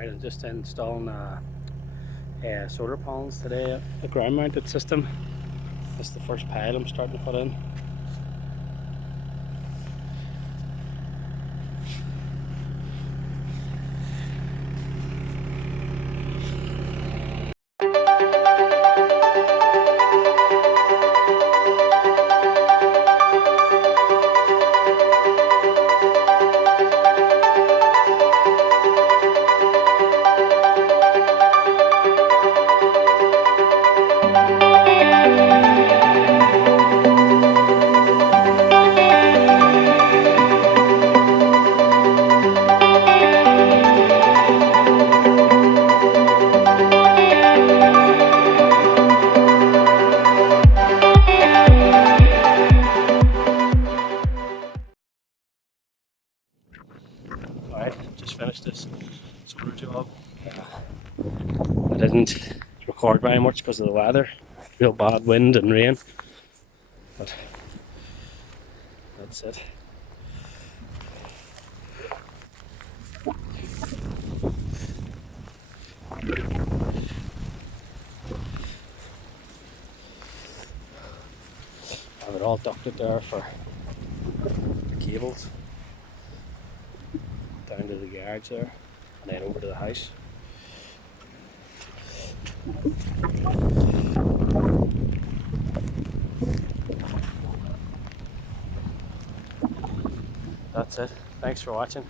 Right, I'm just installing solar panels today, a ground mounted system. This is the first pile I'm starting to put in. Alright, just finished this solar job. I didn't record very much because of the weather, real bad wind and rain, but that's it. I have it all ducted there for the cables down to the garage there and then over to the house. That's it. Thanks for watching.